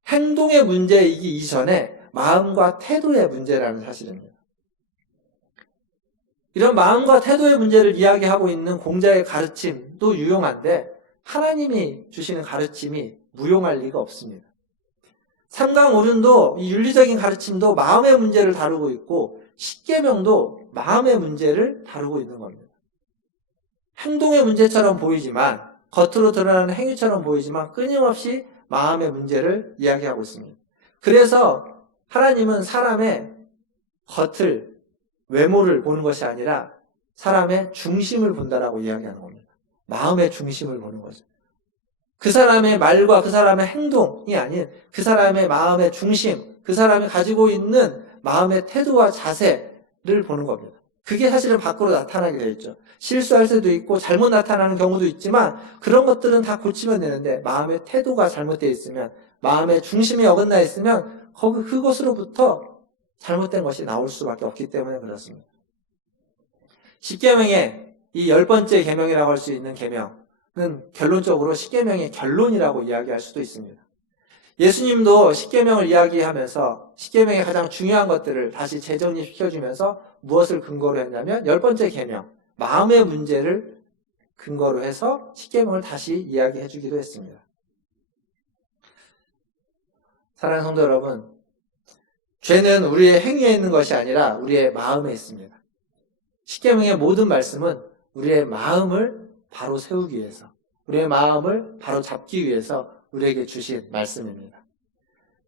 행동의 문제이기 이전에 마음과 태도의 문제라는 사실입니다. 이런 마음과 태도의 문제를 이야기하고 있는 공자의 가르침도 유용한데, 하나님이 주시는 가르침이 무용할 리가 없습니다. 삼강오륜도 이 윤리적인 가르침도 마음의 문제를 다루고 있고, 십계명도 마음의 문제를 다루고 있는 겁니다. 행동의 문제처럼 보이지만, 겉으로 드러나는 행위처럼 보이지만 끊임없이 마음의 문제를 이야기하고 있습니다. 그래서 하나님은 사람의 겉을, 외모를 보는 것이 아니라 사람의 중심을 본다라고 이야기하는 겁니다. 마음의 중심을 보는 거죠. 그 사람의 말과 그 사람의 행동이 아닌 그 사람의 마음의 중심, 그 사람이 가지고 있는 마음의 태도와 자세를 보는 겁니다. 그게 사실은 밖으로 나타나게 되어 있죠. 실수할 때도 있고 잘못 나타나는 경우도 있지만, 그런 것들은 다 고치면 되는데, 마음의 태도가 잘못되어 있으면, 마음의 중심이 어긋나 있으면 그것으로부터 잘못된 것이 나올 수밖에 없기 때문에 그렇습니다. 십계명의 이 10번째 계명이라고 할 수 있는 계명은 결론적으로 십계명의 결론이라고 이야기할 수도 있습니다. 예수님도 십계명을 이야기하면서 십계명의 가장 중요한 것들을 다시 재정립시켜주면서 무엇을 근거로 했냐면 10번째 계명, 마음의 문제를 근거로 해서 십계명을 다시 이야기해주기도 했습니다. 사랑하는 성도 여러분, 죄는 우리의 행위에 있는 것이 아니라 우리의 마음에 있습니다. 십계명의 모든 말씀은 우리의 마음을 바로 세우기 위해서, 우리의 마음을 바로 잡기 위해서 우리에게 주신 말씀입니다.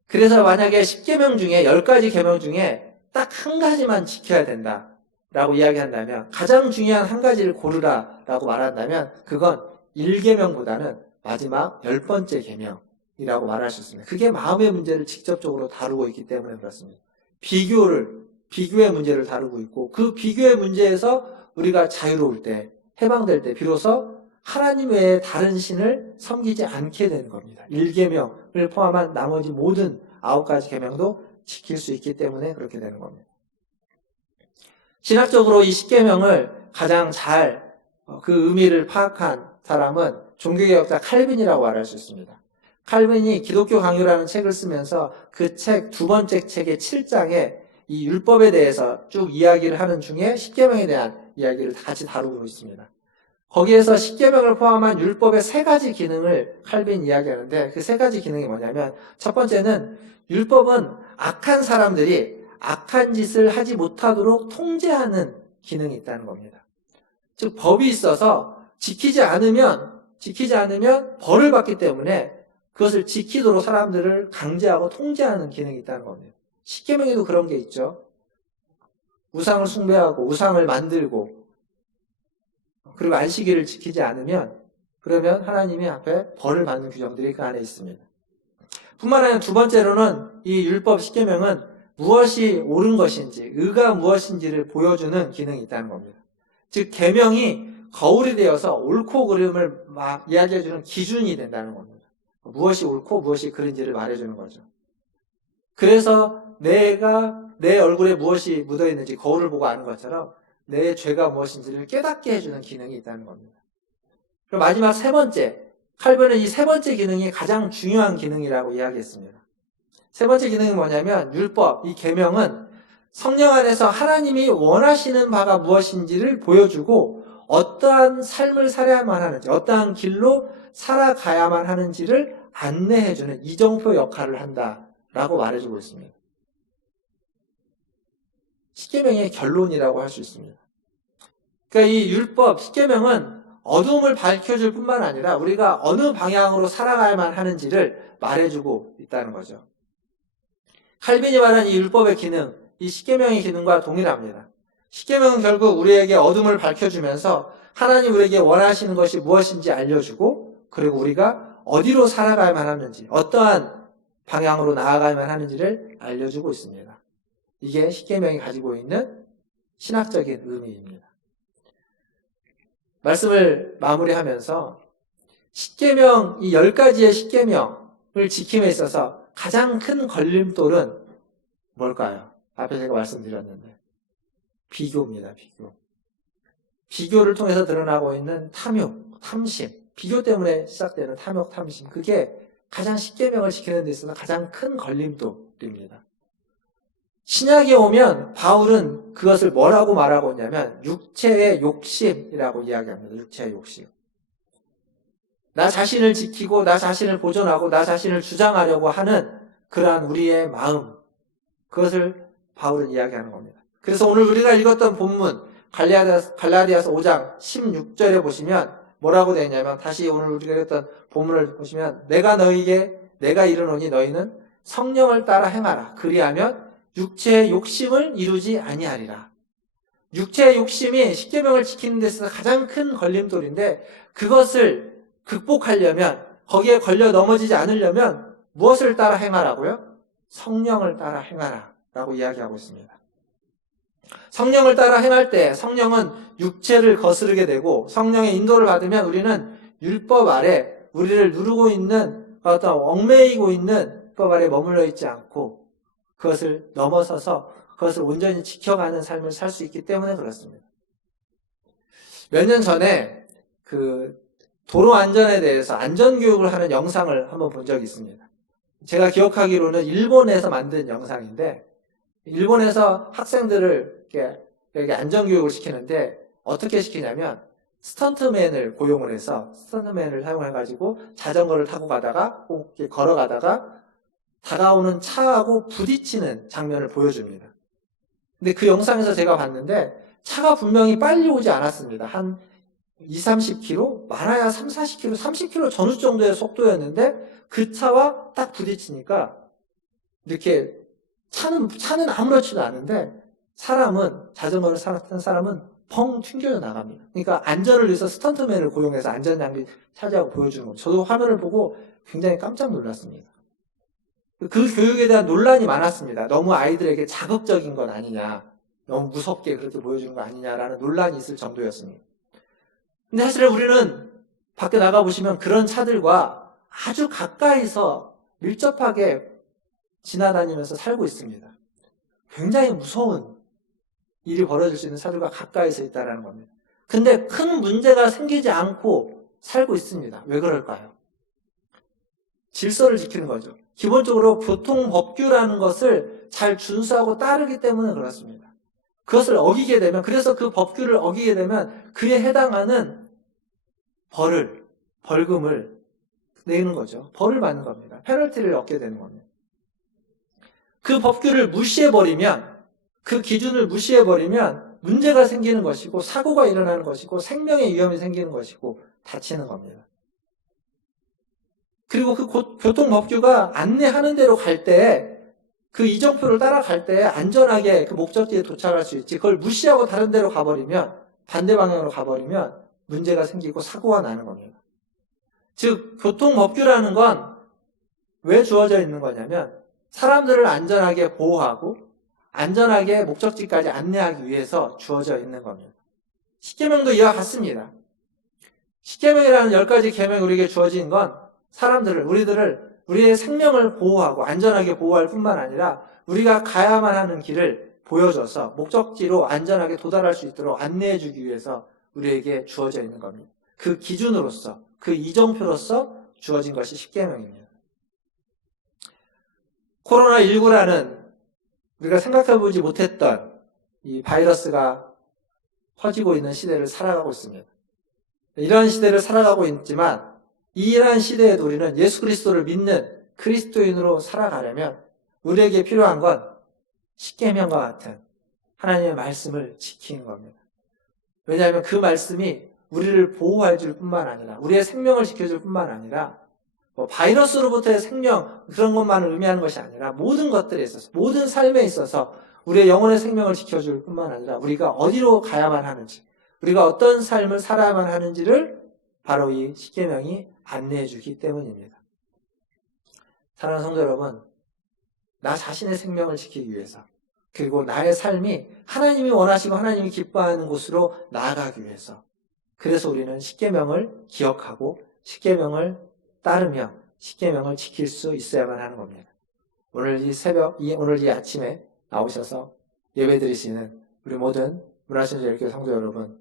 그래서 만약에 10계명 중에 10가지 계명 중에 딱 한 가지만 지켜야 된다라고 이야기한다면, 가장 중요한 한 가지를 고르라라고 말한다면 그건 1계명보다는 마지막 10번째 계명이라고 말할 수 있습니다. 그게 마음의 문제를 직접적으로 다루고 있기 때문에 그렇습니다. 비교의 문제를 다루고 있고, 그 비교의 문제에서 우리가 자유로울 때, 해방될 때 비로소 하나님 외에 다른 신을 섬기지 않게 되는 겁니다. 1계명을 포함한 나머지 모든 9가지 계명도 지킬 수 있기 때문에 그렇게 되는 겁니다. 신학적으로 이 10계명을 가장 잘 그 의미를 파악한 사람은 종교개혁자 칼빈이라고 말할 수 있습니다. 칼빈이 기독교 강요라는 책을 쓰면서 그 책 두 번째 책의 7장에 이 율법에 대해서 쭉 이야기를 하는 중에 10계명에 대한 이야기를 같이 다루고 있습니다. 거기에서 10계명을 포함한 율법의 3가지 기능을 칼빈 이야기하는데, 그 3가지 기능이 뭐냐면, 첫 번째는 율법은 악한 사람들이 악한 짓을 하지 못하도록 통제하는 기능이 있다는 겁니다. 즉 법이 있어서 지키지 않으면 벌을 받기 때문에 그것을 지키도록 사람들을 강제하고 통제하는 기능이 있다는 겁니다. 십계명에도 그런 게 있죠. 우상을 숭배하고 우상을 만들고 그리고 안식일을 지키지 않으면, 그러면 하나님이 앞에 벌을 받는 규정들이 그 안에 있습니다. 뿐만 아니라 두 번째로는 이 율법 십계명은 무엇이 옳은 것인지, 의가 무엇인지를 보여주는 기능이 있다는 겁니다. 즉 계명이 거울이 되어서 옳고 그름을 이야기해주는 기준이 된다는 겁니다. 무엇이 옳고 무엇이 그른지를 말해주는 거죠. 그래서 내 얼굴에 무엇이 묻어있는지 거울을 보고 아는 것처럼 내 죄가 무엇인지를 깨닫게 해주는 기능이 있다는 겁니다. 그리고 마지막 3번째, 칼빈은 이 3번째 기능이 가장 중요한 기능이라고 이야기했습니다. 3번째 기능이 뭐냐면, 율법, 이 계명은 성령 안에서 하나님이 원하시는 바가 무엇인지를 보여주고 어떠한 삶을 살아야만 하는지, 어떠한 길로 살아가야만 하는지를 안내해주는 이정표 역할을 한다라고 말해주고 있습니다. 십계명의 결론이라고 할 수 있습니다. 그러니까 이 율법, 십계명은 어둠을 밝혀줄 뿐만 아니라 우리가 어느 방향으로 살아가야만 하는지를 말해주고 있다는 거죠. 칼빈이 말한 이 율법의 기능, 이 십계명의 기능과 동일합니다. 십계명은 결국 우리에게 어둠을 밝혀주면서 하나님 우리에게 원하시는 것이 무엇인지 알려주고, 그리고 우리가 어디로 살아가야만 하는지, 어떠한 방향으로 나아가야만 하는지를 알려주고 있습니다. 이게 십계명이 가지고 있는 신학적인 의미입니다. 말씀을 마무리하면서 십계명, 이 10가지의 십계명을 지킴에 있어서 가장 큰 걸림돌은 뭘까요? 앞에 제가 말씀드렸는데 비교입니다. 비교를 통해서 드러나고 있는 탐욕, 탐심, 비교 때문에 시작되는 탐욕, 탐심, 그게 가장 십계명을 지키는 데 있어서 가장 큰 걸림돌입니다. 신약에 오면 바울은 그것을 뭐라고 말하고 있냐면 육체의 욕심이라고 이야기합니다. 육체의 욕심. 나 자신을 지키고 나 자신을 보존하고 나 자신을 주장하려고 하는 그러한 우리의 마음, 그것을 바울은 이야기하는 겁니다. 그래서 오늘 우리가 읽었던 본문 갈라디아서 5장 16절에 보시면 뭐라고 되어 있냐면, 다시 오늘 우리가 읽었던 본문을 보시면 내가 이르노니 너희는 성령을 따라 행하라. 그리하면 육체의 욕심을 이루지 아니하리라. 육체의 욕심이 십계명을 지키는 데 있어서 가장 큰 걸림돌인데, 그것을 극복하려면, 거기에 걸려 넘어지지 않으려면 무엇을 따라 행하라고요? 성령을 따라 행하라 라고 이야기하고 있습니다. 성령을 따라 행할 때 성령은 육체를 거스르게 되고, 성령의 인도를 받으면 우리는 율법 아래 우리를 누르고 있는 어떤 얽매이고 있는 율법 아래 머물러 있지 않고 그것을 넘어서서 그것을 온전히 지켜가는 삶을 살 수 있기 때문에 그렇습니다. 몇 년 전에 그 도로 안전에 대해서 안전교육을 하는 영상을 한번 본 적이 있습니다. 제가 기억하기로는 일본에서 만든 영상인데, 일본에서 학생들을 이렇게 여기 안전교육을 시키는데 어떻게 시키냐면 스턴트맨을 고용을 해서 스턴트맨을 사용해가지고 자전거를 타고 가다가 꼭 이렇게 걸어가다가 다가오는 차하고 부딪히는 장면을 보여줍니다. 근데 그 영상에서 제가 봤는데 차가 분명히 빨리 오지 않았습니다. 한 2, 30km, 많아야 3, 40km, 30km 전후 정도의 속도였는데 그 차와 딱 부딪히니까 이렇게 차는 아무렇지도 않은데 자전거를 탄 사람은 펑 튕겨져 나갑니다. 그러니까 안전을 위해서 스턴트맨을 고용해서 안전장비 차지하고 보여주는 겁니다. 저도 화면을 보고 굉장히 깜짝 놀랐습니다. 그 교육에 대한 논란이 많았습니다. 너무 아이들에게 자극적인 건 아니냐, 너무 무섭게 그렇게 보여주는 거 아니냐라는 논란이 있을 정도였습니다. 근데 사실 우리는 밖에 나가보시면 그런 차들과 아주 가까이서 밀접하게 지나다니면서 살고 있습니다. 굉장히 무서운 일이 벌어질 수 있는 차들과 가까이서 있다는 겁니다. 근데 큰 문제가 생기지 않고 살고 있습니다. 왜 그럴까요? 질서를 지키는 거죠. 기본적으로 교통법규라는 것을 잘 준수하고 따르기 때문에 그렇습니다. 그것을 어기게 되면, 그래서 그 법규를 어기게 되면 그에 해당하는 벌금을 내는 거죠. 벌을 받는 겁니다. 페널티를 얻게 되는 겁니다. 그 법규를 무시해버리면, 그 기준을 무시해버리면 문제가 생기는 것이고 사고가 일어나는 것이고 생명의 위험이 생기는 것이고 다치는 겁니다. 그리고 그 교통법규가 안내하는 대로 갈 때, 그 이정표를 따라갈 때 안전하게 그 목적지에 도착할 수 있지, 그걸 무시하고 다른 데로 가버리면, 반대 방향으로 가버리면 문제가 생기고 사고가 나는 겁니다. 즉 교통법규라는 건 왜 주어져 있는 거냐면 사람들을 안전하게 보호하고 안전하게 목적지까지 안내하기 위해서 주어져 있는 겁니다. 십계명도 이와 같습니다. 십계명이라는 10가지 계명이 우리에게 주어진 건 우리의 생명을 보호하고 안전하게 보호할 뿐만 아니라 우리가 가야만 하는 길을 보여줘서 목적지로 안전하게 도달할 수 있도록 안내해 주기 위해서 우리에게 주어져 있는 겁니다. 그 기준으로서, 그 이정표로서 주어진 것이 십계명입니다. 코로나19라는 우리가 생각해보지 못했던 이 바이러스가 퍼지고 있는 시대를 살아가고 있습니다. 이런 시대를 살아가고 있지만 이러한 시대에도 우리는 예수 그리스도를 믿는 그리스도인으로 살아가려면 우리에게 필요한 건 십계명과 같은 하나님의 말씀을 지키는 겁니다. 왜냐하면 그 말씀이 우리를 보호해 줄 뿐만 아니라 우리의 생명을 지켜줄 뿐만 아니라 바이러스로부터의 생명 그런 것만을 의미하는 것이 아니라 모든 것들에 있어서 모든 삶에 있어서 우리의 영혼의 생명을 지켜줄 뿐만 아니라 우리가 어디로 가야만 하는지 우리가 어떤 삶을 살아야만 하는지를 바로 이 십계명이 안내해 주기 때문입니다. 사랑하는 성도 여러분, 나 자신의 생명을 지키기 위해서 그리고 나의 삶이 하나님이 원하시고 하나님이 기뻐하는 곳으로 나아가기 위해서 그래서 우리는 십계명을 기억하고 십계명을 따르며 십계명을 지킬 수 있어야만 하는 겁니다. 오늘 이 아침에 나오셔서 예배드리시는 우리 모든 문화신자유교회 성도 여러분,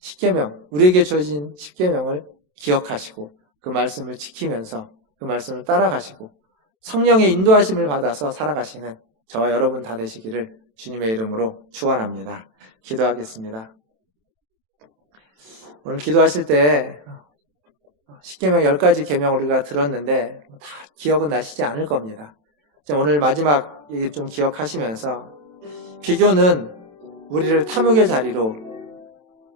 십계명, 우리에게 주어진 십계명을 기억하시고 그 말씀을 지키면서 그 말씀을 따라가시고 성령의 인도하심을 받아서 살아가시는 저와 여러분 다 되시기를 주님의 이름으로 축원합니다. 기도하겠습니다. 오늘 기도하실 때 십계명 10가지 계명 우리가 들었는데 다 기억은 나시지 않을 겁니다. 오늘 마지막 얘기 좀 기억하시면서 비교는 우리를 탐욕의 자리로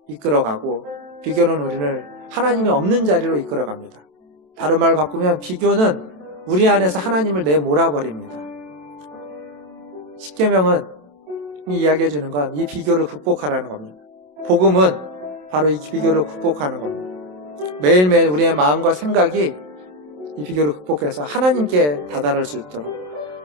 이끌어가고 비교는 우리를 하나님이 없는 자리로 이끌어갑니다. 다른 말로 바꾸면 비교는 우리 안에서 하나님을 내몰아버립니다. 십계명은 이야기해 주는 건 이 비교를 극복하라는 겁니다. 복음은 바로 이 비교를 극복하는 겁니다. 매일매일 우리의 마음과 생각이 이 비교를 극복해서 하나님께 다다를 수 있도록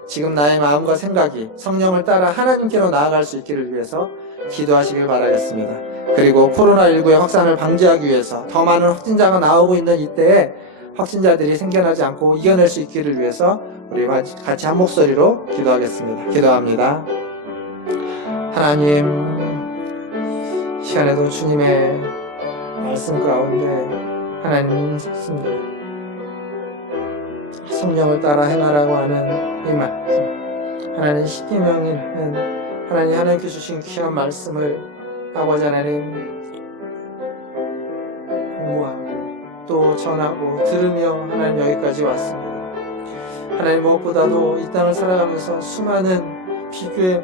지금 나의 마음과 생각이 성령을 따라 하나님께로 나아갈 수 있기를 위해서 기도하시길 바라겠습니다. 그리고 코로나19의 확산을 방지하기 위해서 더 많은 확진자가 나오고 있는 이때에 확진자들이 생겨나지 않고 이겨낼 수 있기를 위해서 우리 같이 한 목소리로 기도하겠습니다. 기도합니다. 하나님, 시간에도 주님의 말씀 가운데 하나님 성령을 따라 행하라고 하는 이 말씀, 하나님 십계명이라는 하나님께 주신 귀한 말씀을 아버지 하나님 공부하고 또 전하고 들으며 하나님 여기까지 왔습니다. 하나님 무엇보다도 이 땅을 살아가면서 수많은 비교의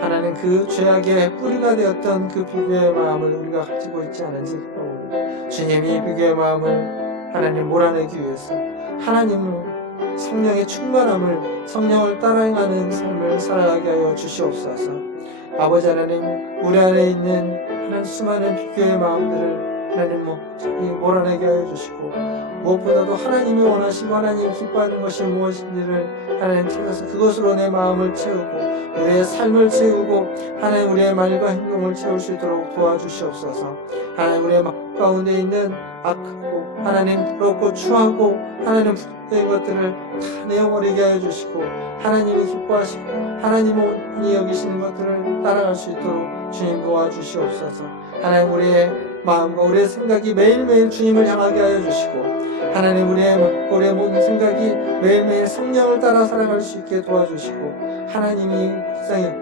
하나님 그 죄악의 뿌리가 되었던 그 비교의 마음을 우리가 가지고 있지 않은지 주님이 이 비교의 마음을 하나님 몰아내기 위해서 하나님을 성령의 충만함을 성령을 따라 행하는 삶을 살아가게 하여 주시옵소서. 아버지 하나님 우리 안에 있는 하나님 수많은 비교의 마음들을 하나님 몰아내게 하여 주시고 무엇보다도 하나님이 원하시고 하나님이 기뻐하는 것이 무엇인지를 하나님 찾아서 그것으로 내 마음을 채우고 우리의 삶을 채우고 하나님 우리의 말과 행동을 채울 수 있도록 도와주시옵소서. 하나님 우리의 마음 가운데 있는 악하고 하나님 더럽고 추하고 하나님 부끄러운 것들을 다 내어버리게 하여 주시고 하나님이 기뻐하시고 하나님이 온전히 여기시는 것들을 따라갈 수 있도록 주님 도와주시옵소서. 하나님 우리의 마음과 우리의 생각이 매일매일 주님을 향하게 하여 주시고 하나님 우리의 모든 생각이 매일매일 성령을 따라 살아갈 수 있게 도와주시고 하나님이 세상에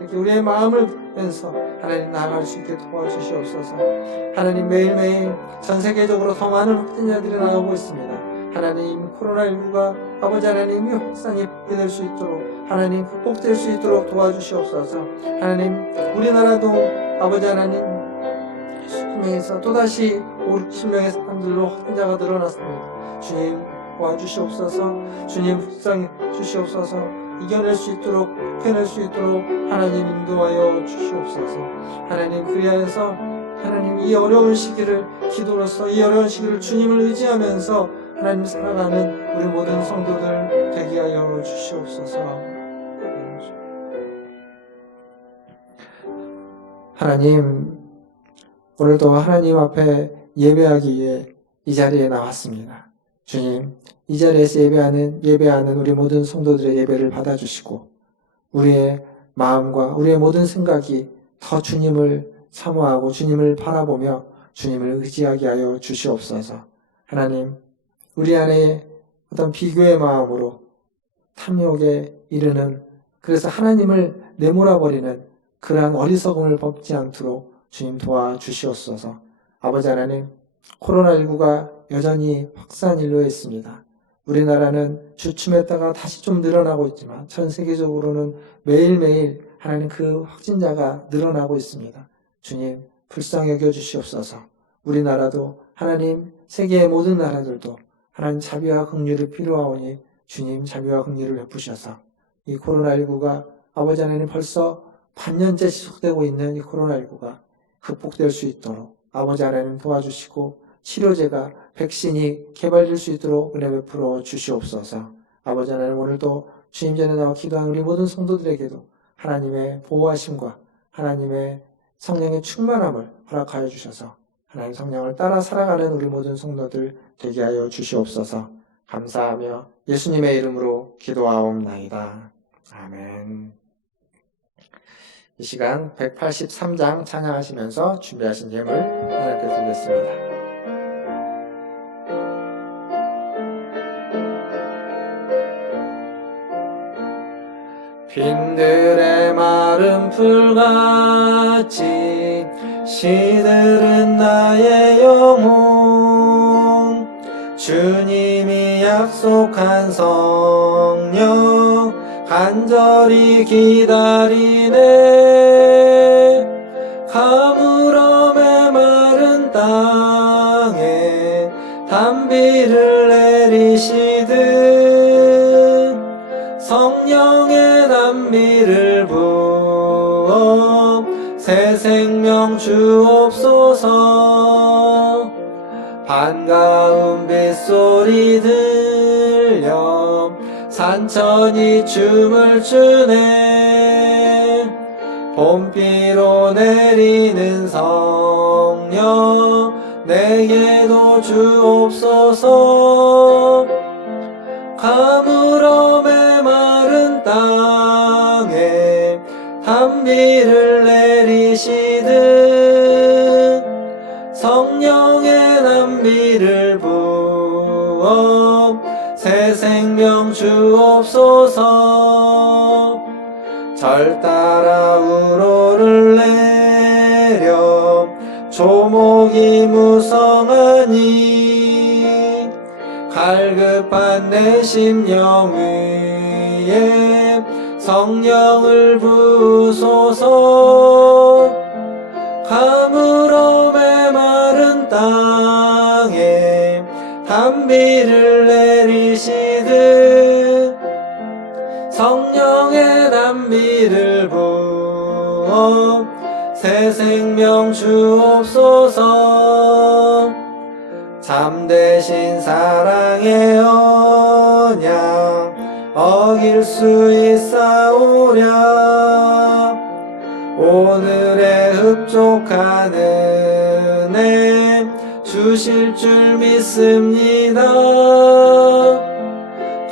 이렇게 우리의 마음을 보면서 하나님 나아갈 수 있게 도와주시옵소서. 하나님 매일매일 전 세계적으로 더 많은 확진자들이 나오고 있습니다. 하나님 코로나19가 아버지 하나님이 확산이 될 수 있도록 하나님 극복될 수 있도록 도와주시옵소서. 하나님 우리나라도 아버지 하나님 수명에서 또다시 50명의 사람들로 확진자가 늘어났습니다. 주님 도와주시옵소서. 주님 불쌍해 주시옵소서. 이겨낼 수 있도록 극해낼 수 있도록 하나님 인도하여 주시옵소서. 하나님 그리하여서 하나님 이 어려운 시기를 기도로서 이 어려운 시기를 주님을 의지하면서 하나님 살아가는 우리 모든 성도들 되게 하여 주시옵소서. 하나님 오늘도 하나님 앞에 예배하기 위해 이 자리에 나왔습니다. 주님 이 자리에서 예배하는 우리 모든 성도들의 예배를 받아주시고 우리의 마음과 우리의 모든 생각이 더 주님을 사모하고 주님을 바라보며 주님을 의지하게 하여 주시옵소서. 하나님 우리 안에 어떤 비교의 마음으로 탐욕에 이르는 그래서 하나님을 내몰아버리는 그러한 어리석음을 범지 않도록 주님 도와주시옵소서. 아버지 하나님 코로나19가 여전히 확산일로에 있습니다. 우리나라는 주춤했다가 다시 좀 늘어나고 있지만 전 세계적으로는 매일매일 하나님 그 확진자가 늘어나고 있습니다. 주님 불쌍히 여겨 주시옵소서. 우리나라도 하나님 세계의 모든 나라들도 하나님 자비와 긍휼이 필요하오니 주님 자비와 긍휼을 베푸셔서 이 코로나19가 아버지 하나님 벌써 반년째 지속되고 있는 이 코로나19가 극복될 수 있도록 아버지 하나님 도와주시고 치료제가 백신이 개발될 수 있도록 은혜 베풀어 주시옵소서. 아버지 하나님 오늘도 주님 전에 나와 기도하는 우리 모든 성도들에게도 하나님의 보호하심과 하나님의 성령의 충만함을 허락하여 주셔서 하나님 성령을 따라 살아가는 우리 모든 성도들 되게 하여 주시옵소서. 감사하며 예수님의 이름으로 기도하옵나이다. 아멘. 이 시간 183장 찬양하시면서 준비하신 예물 하나님께 드리겠습니다. 빈들의 마른 풀같이 시들은 나의 영혼 주님이 약속한 성령 간절히 기다리네 가물어 메마른 땅에 단비를 내리시듯 성령의 단비를 부어 새 생명 주옵소서. 반가운 빗소리 들려 산천이 춤을 추네 봄비로 내리는 성령 내게도 주옵소서. 가물어 메마른 땅에 단비를 내리시듯 성령의 단비를 부어 부어 새 생명 주옵소서. 절 따라 우러를 내려 조목이 무성하니 갈급한 내 심령 위에 성령을 부으소서. 가물어 메마른 땅에 단비를 내리시듯 성령의 단비를 부어 새 생명 주옵소서. 참되신 사랑의 언약 어길 수 있사오랴. 오늘의 흡족한 은혜 주실 줄 믿습니다.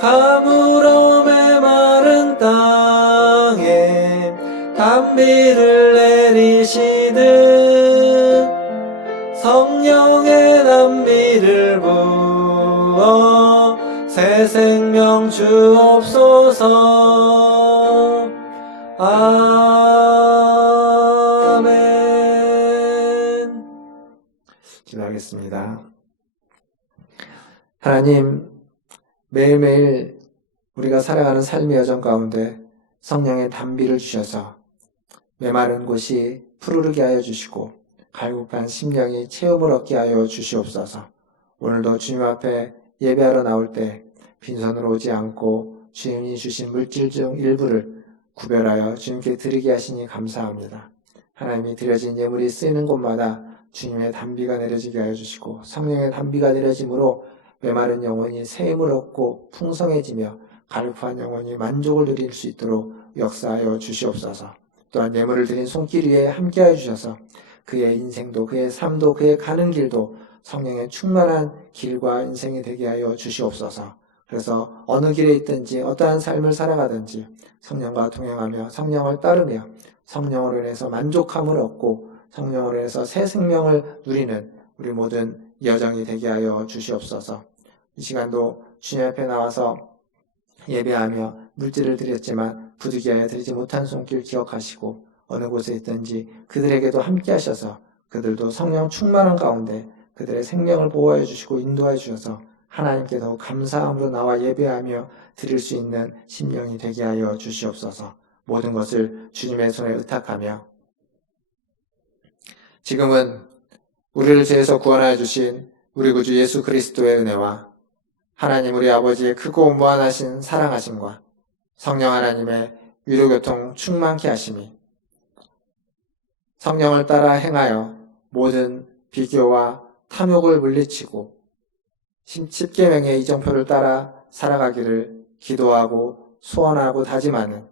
가물어 메마른 땅에 단비를 내리시듯 성령의 단비를 부어 새 생명 주옵소서. 아멘. 기도하겠습니다. 하나님, 매일매일 우리가 살아가는 삶의 여정 가운데 성령의 단비를 주셔서 메마른 곳이 푸르르게 하여 주시고 갈급한 심령이 체험을 얻게 하여 주시옵소서. 오늘도 주님 앞에 예배하러 나올 때 빈손으로 오지 않고 주님이 주신 물질 중 일부를 구별하여 주님께 드리게 하시니 감사합니다. 하나님이 드려진 예물이 쓰이는 곳마다 주님의 단비가 내려지게 하여 주시고 성령의 단비가 내려짐으로 메마른 영혼이 새 힘을 얻고 풍성해지며 갈급한 영혼이 만족을 누릴 수 있도록 역사하여 주시옵소서. 또한 예물을 드린 손길 위에 함께하여 주셔서 그의 인생도 그의 삶도 그의 가는 길도 성령의 충만한 길과 인생이 되게 하여 주시옵소서. 그래서 어느 길에 있든지 어떠한 삶을 살아가든지 성령과 동행하며 성령을 따르며 성령으로 인해서 만족함을 얻고 성령으로 인해서 새 생명을 누리는 우리 모든 여정이 되게 하여 주시옵소서. 이 시간도 주님 앞에 나와서 예배하며 물질을 드렸지만 부득이하여 드리지 못한 손길 기억하시고 어느 곳에 있든지 그들에게도 함께 하셔서 그들도 성령 충만한 가운데 그들의 생명을 보호해 주시고 인도해 주셔서 하나님께 더욱 감사함으로 나와 예배하며 드릴 수 있는 심령이 되게 하여 주시옵소서. 모든 것을 주님의 손에 의탁하며 지금은 우리를 죄에서 구원하여 주신 우리 구주 예수 그리스도의 은혜와 하나님 우리 아버지의 크고 무한하신 사랑하심과 성령 하나님의 위로교통 충만케 하심이 성령을 따라 행하여 모든 비교와 탐욕을 물리치고 십계명의 이정표를 따라 살아가기를 기도하고 소원하고 다짐하는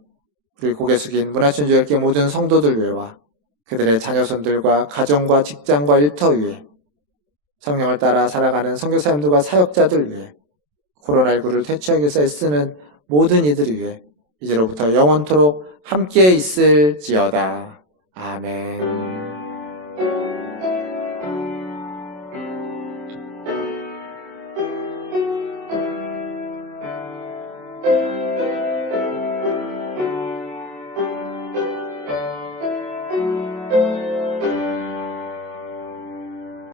우리 고개 숙인 문화춘주교회 모든 성도들 위에와 그들의 자녀손들과 가정과 직장과 일터 위에 성령을 따라 살아가는 선교사님들과 사역자들 위에 코로나19를 퇴치하기 위해서 애쓰는 모든 이들 위해 이제로부터 영원토록 함께 있을지어다. 아멘.